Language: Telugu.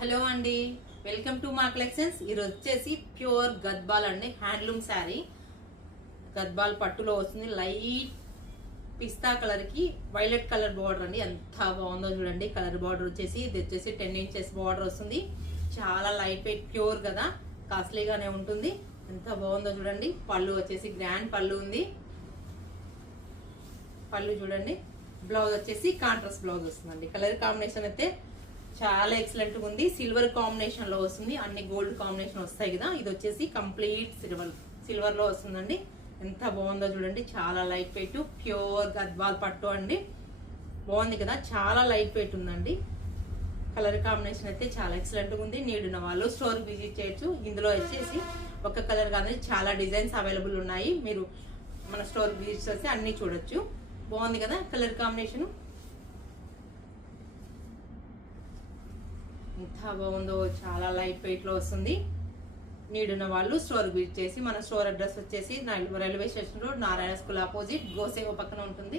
హలో అండి, వెల్కమ్ టు మా కలెక్షన్స్. ఈరోజు వచ్చేసి ప్యూర్ గద్వాల్ అండి, హ్యాండ్లూమ్ శారీ. గద్వాల్ పట్టులో వస్తుంది. లైట్ పిస్తా కలర్ కి వైలెట్ కలర్ బార్డర్ అండి. ఎంత బాగుందో చూడండి. కలర్ బార్డర్ వచ్చేసి ఇది వచ్చేసి 10 ఇంచెస్ బార్డర్ వస్తుంది. చాలా లైట్ వెయిట్, ప్యూర్ కదా, కాస్ట్లీగానే ఉంటుంది. ఎంత బాగుందో చూడండి. పళ్ళు వచ్చేసి గ్రాండ్ పళ్ళు ఉంది. పళ్ళు చూడండి. బ్లౌజ్ వచ్చేసి కాంట్రాస్ట్ బ్లౌజ్ వస్తుందండి. కలర్ కాంబినేషన్ అయితే చాలా ఎక్సలెంట్ ఉంది. సిల్వర్ కాంబినేషన్ లో వస్తుంది. అన్ని గోల్డ్ కాంబినేషన్ వస్తాయి కదా. ఇది వచ్చేసి కంప్లీట్ సిల్వర్ లో వస్తుందండి. ఎంత బాగుందో చూడండి. చాలా లైట్ వెయిట్, ప్యూర్ గద్వాల్ పట్టు అండి. బాగుంది కదా, చాలా లైట్ వెయిట్ ఉందండి. కలర్ కాంబినేషన్ అయితే చాలా ఎక్సలెంట్ ఉంది. నీడ్ ఉన్న వాళ్ళు స్టోర్ విజిట్ చేయొచ్చు. ఇందులో వచ్చేసి ఒక కలర్ కాదని చాలా డిజైన్స్ అవైలబుల్ ఉన్నాయి. మీరు మన స్టోర్ విజిట్ చేసి అన్ని చూడొచ్చు. బాగుంది కదా కలర్ కాంబినేషన్. ఎంత బాగుందో, చాలా లైట్ వెయిట్ లో వస్తుంది. నీడ్ ఉన్న వాళ్ళు స్టోర్ విజిట్ చేసి, మన స్టోర్ అడ్రస్ వచ్చేసి railway station road, Narayana school opposite, గోసేవ పక్కన ఉంటుంది.